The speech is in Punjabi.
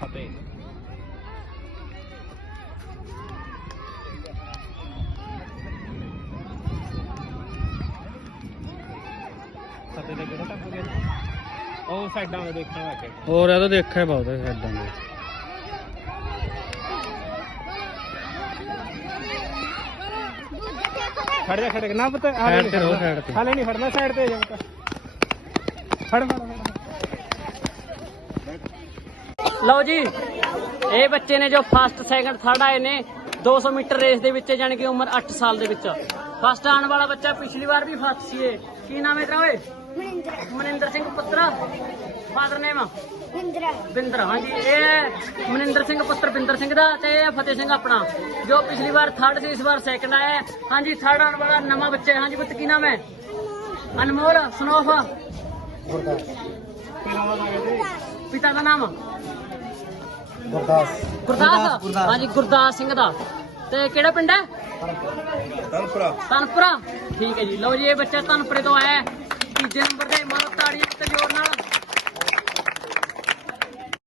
ਫਤਿਹ ਫਤਿਹ ਦਾ ਕਿਹੜਾ ਟੱਪ ਗਿਆ ਉਹ ਸਾਈਡਾਂ ਦੇ ਦੇਖਣ ਲੱਗੇ ਹੋਰ ਇਹ ਤਾਂ ਦੇਖਿਆ ਬਹੁਤ ਹੈ ਸਾਡਾਂ ਦੇ ਖੜ ਜਾ ਖੜ ਜਾ। ਨਾ ਪਤਾ Side ਤੇ ਰਹੋ, side ਤੇ। ਹਾਲੇ ਨਹੀਂ ਖੜਨਾ ਸਾਈਡ ਤੇ ਜਾ ਫੜ ਫੜ ਲਓ ਜੀ ਇਹ ਬੱਚੇ ਨੇ ਜੋ ਫਸਟ ਸੈਕੰਡ ਥਰਡ ਆਏ ਨੇ 200 ਮੀਟਰ ਰੇਸ ਦੇ ਵਿੱਚ ਜਾਣੀ ਕਿ ਉਮਰ 8 ਸਾਲ ਦੇ ਵਿੱਚ। ਫਸਟ ਆਉਣ ਵਾਲਾ ਬੱਚਾ ਪਿਛਲੀ ਵਾਰ ਵੀ ਫਸਟ ਸੀ ਇਹ। ਕੀ ਨਾਮ ਹੈ ਤੇਰਾ ਓਏ ਮਨਿੰਦਰ ਸਿੰਘ ਪੁੱਤਰ। Father name Indra Binder. ਹਾਂਜੀ। ਇਹ ਮਨਿੰਦਰ ਸਿੰਘ ਪੁੱਤਰ ਬਿੰਦਰ ਸਿੰਘ ਦਾ ਤੇ ਇਹ ਫਤਿਹ ਸਿੰਘ ਆਪਣਾ ਜੋ ਪਿਛਲੀ ਵਾਰ ਥਰਡ ਸੀ ਇਸ ਵਾਰ ਸੈਕੰਡ ਆਇਆ। ਹਾਂਜੀ ਥਰਡ ਆਉਣ ਵਾਲਾ ਨਵਾਂ ਬੱਚਾ ਹੈ। ਹਾਂਜੀ ਪੁੱਤ ਕੀ ਨਾਮ ਹੈ? ਅਨਮੋਲ ਸਨੋਫ। ਪਿਤਾ ਦਾ ਨਾਮ ਗੁਰਦਾਸ। ਗੁਰਦਾਸ? ਹਾਂਜੀ ਗੁਰਦਾਸ ਸਿੰਘ ਦਾ। ਤੇ ਕਿਹੜਾ ਪਿੰਡ ਹੈ? ਤਲਪਰਾ ਤਨਪੁਰਾ ਠੀਕ ਹੈ ਜੀ। ਲਓ ਜੀ ਇਹ ਬੱਚਾ ਤਨਪੁਰੇ ਤੋਂ ਆਇਆ ਹੈ। ਤੀਜੇ ਨੰਬਰ ਤੇ ਮਾਰੋ ਤਾੜੀਆਂ ਤੇ ਜ਼ੋਰ ਨਾਲ।